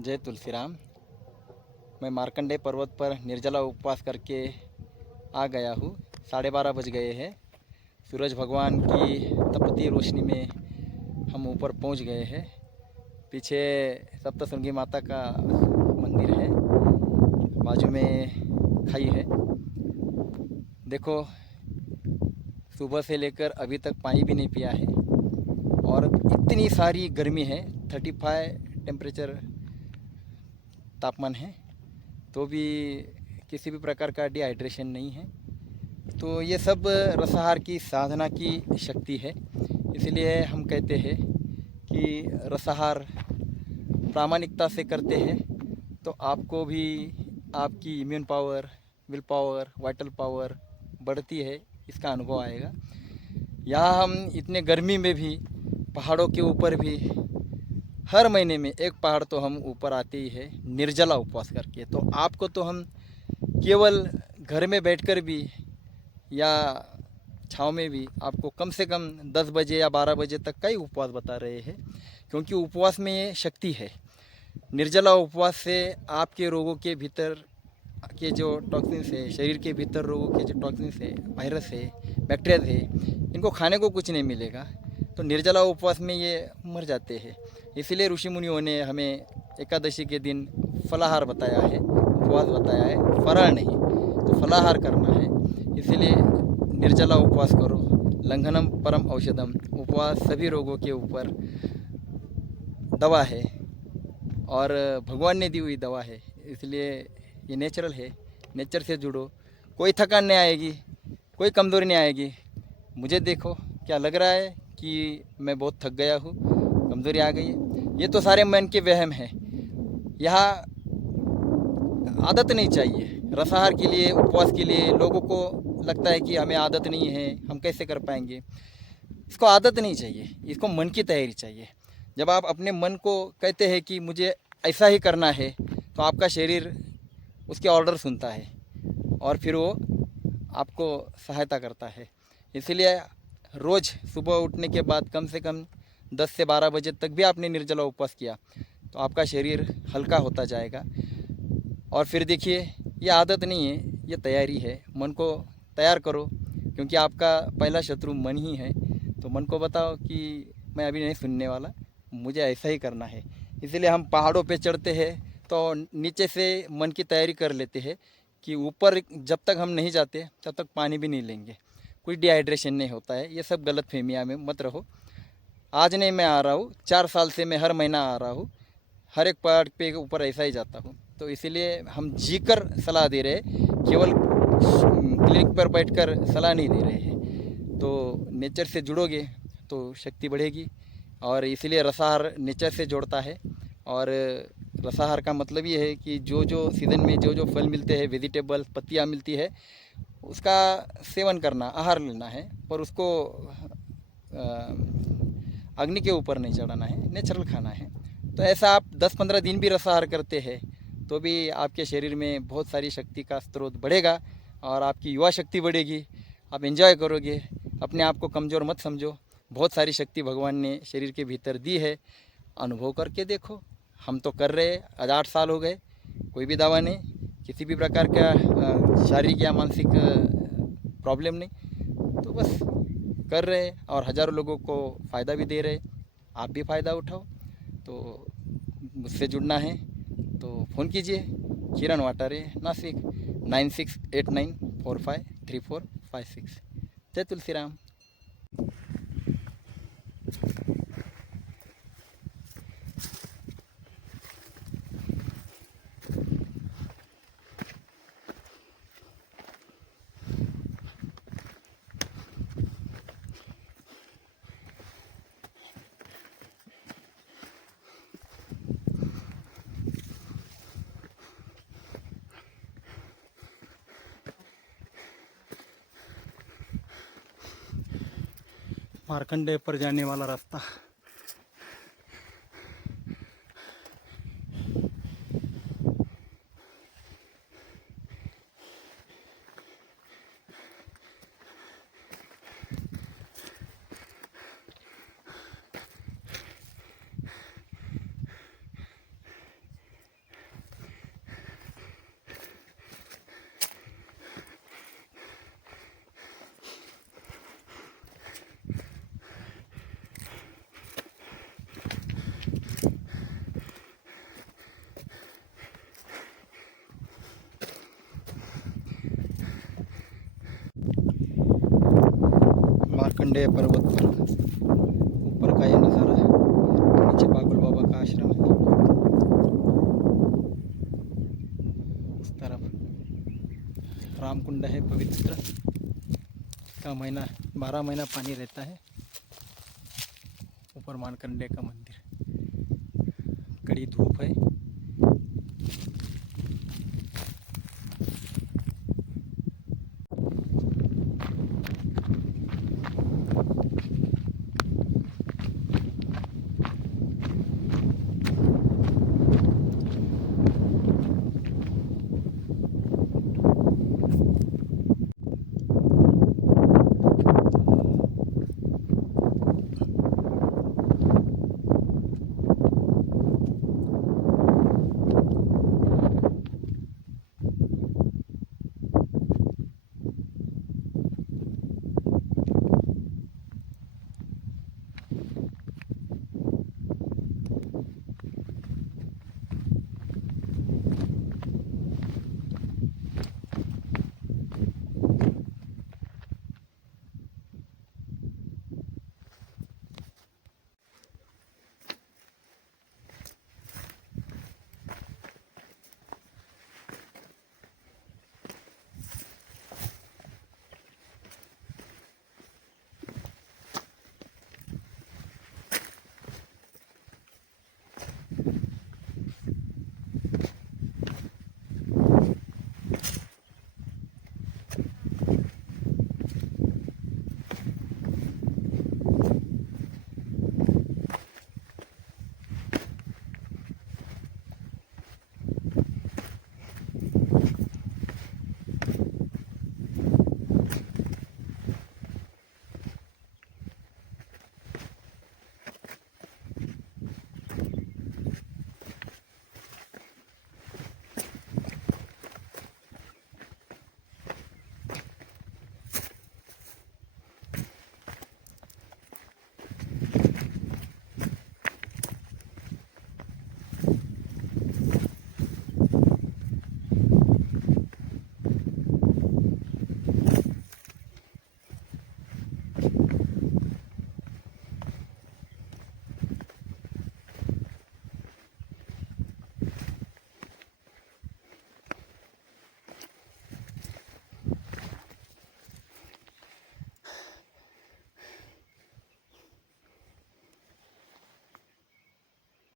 जय तुलसीराम। मैं मार्कंडेय पर्वत पर निर्जला उपवास करके आ गया हूँ। 12:30 बज गए हैं। सूरज भगवान की तपती रोशनी में हम ऊपर पहुँच गए हैं। पीछे सप्तशृंगी माता का मंदिर है, बाजू में खाई है। देखो, सुबह से लेकर अभी तक पानी भी नहीं पिया है और इतनी सारी गर्मी है। 35 टेम्परेचर तापमान है, तो भी किसी भी प्रकार का डिहाइड्रेशन नहीं है। तो ये सब रसाहार की साधना की शक्ति है। इसलिए हम कहते हैं कि रसाहार प्रामाणिकता से करते हैं तो आपको भी आपकी immune power, will power, vital power बढ़ती है, इसका अनुभव आएगा। यहाँ हम इतने गर्मी में भी पहाड़ों के ऊपर भी हर महीने में एक पहाड़ तो हम ऊपर आते ही है निर्जला उपवास करके। तो आपको तो हम केवल घर में बैठकर भी या छाँव में भी आपको कम से कम 10 बजे या 12 बजे तक का ही उपवास बता रहे हैं, क्योंकि उपवास में ये शक्ति है। निर्जला उपवास से आपके रोगों के भीतर के जो टॉक्सिन्स है, शरीर के भीतर रोगों के जो टॉक्सिन्स है, वायरस है, बैक्टीरिया है, इनको खाने को कुछ नहीं मिलेगा। तो निर्जला उपवास में ये मर जाते हैं। इसीलिए ऋषि मुनियों ने हमें एकादशी के दिन फलाहार बताया है, उपवास बताया है, फराळ नहीं। तो फलाहार करना है, इसीलिए निर्जला उपवास करो। लंघनम परम औषधम। उपवास सभी रोगों के ऊपर दवा है और भगवान ने दी हुई दवा है। इसलिए ये नेचुरल है। नेचर से जुड़ो, कोई थकान नहीं आएगी, कोई कमज़ोरी नहीं आएगी। मुझे देखो, क्या लग रहा है कि मैं बहुत थक गया हूँ, कमज़ोरी आ गई है। ये तो सारे मन के वहम हैं। यहाँ आदत नहीं चाहिए। रसाहार के लिए, उपवास के लिए लोगों को लगता है कि हमें आदत नहीं है, हम कैसे कर पाएंगे। इसको आदत नहीं चाहिए, इसको मन की तैयारी चाहिए। जब आप अपने मन को कहते हैं कि मुझे ऐसा ही करना है, तो आपका शरीर उसके ऑर्डर सुनता है और फिर वो आपको सहायता करता है। इसलिए रोज़ सुबह उठने के बाद कम से कम 10 से 12 बजे तक भी आपने निर्जला उपवास किया तो आपका शरीर हल्का होता जाएगा। और फिर देखिए, ये आदत नहीं है, ये तैयारी है। मन को तैयार करो, क्योंकि आपका पहला शत्रु मन ही है। तो मन को बताओ कि मैं अभी नहीं सुनने वाला, मुझे ऐसा ही करना है। इसलिए हम पहाड़ों पे चढ़ते हैं तो नीचे से मन की तैयारी कर लेते हैं कि ऊपर जब तक हम नहीं जाते तब तक पानी भी नहीं लेंगे, कोई डिहाइड्रेशन नहीं होता है। ये सब गलत फहमियाँ में मत रहो। आज नहीं मैं आ रहा हूँ, 4 साल से मैं हर महीना आ रहा हूँ, हर एक पहाड़ पे ऊपर ऐसा ही जाता हूँ। तो इसीलिए हम जीकर सलाह दे रहे हैं, केवल क्लिनिक पर बैठकर सलाह नहीं दे रहे हैं। तो नेचर से जुड़ोगे तो शक्ति बढ़ेगी। और इसीलिए रसाहार नेचर से जोड़ता है। और रसाहार का मतलब ये है कि जो जो सीज़न में जो जो फल मिलते हैं, वेजिटेबल, पत्तियाँ मिलती है, उसका सेवन करना, आहार लेना है। पर उसको अग्नि के ऊपर नहीं चढ़ाना है, नेचुरल खाना है। तो ऐसा आप 10-15 दिन भी रसाहार करते हैं तो भी आपके शरीर में बहुत सारी शक्ति का स्रोत बढ़ेगा और आपकी युवा शक्ति बढ़ेगी। आप एंजॉय करोगे, अपने आप को कमज़ोर मत समझो। बहुत सारी शक्ति भगवान ने शरीर के भीतर दी है, अनुभव करके देखो। हम तो कर रहे हैं, आज 8 साल हो गए, कोई भी दवा नहीं, किसी भी प्रकार का शारीरिक या मानसिक प्रॉब्लम नहीं। तो बस कर रहे हैं और हज़ारों लोगों को फ़ायदा भी दे रहे। आप भी फ़ायदा उठाओ। तो मुझसे जुड़ना है तो फ़ोन कीजिए, किरण वाटारे, नासिक, 9689453456। जय तुलसीराम। मार्कंडेय पर जाने वाला रास्ता। मार्कंडेय पर्वत पर ऊपर का ये नज़ारा है। नीचे बागुल बाबा का आश्रम है। इस तरफ रामकुंड है पवित्र, का महीना 12 महीना पानी रहता है। ऊपर मार्कंडेय का मंदिर, कड़ी धूप है।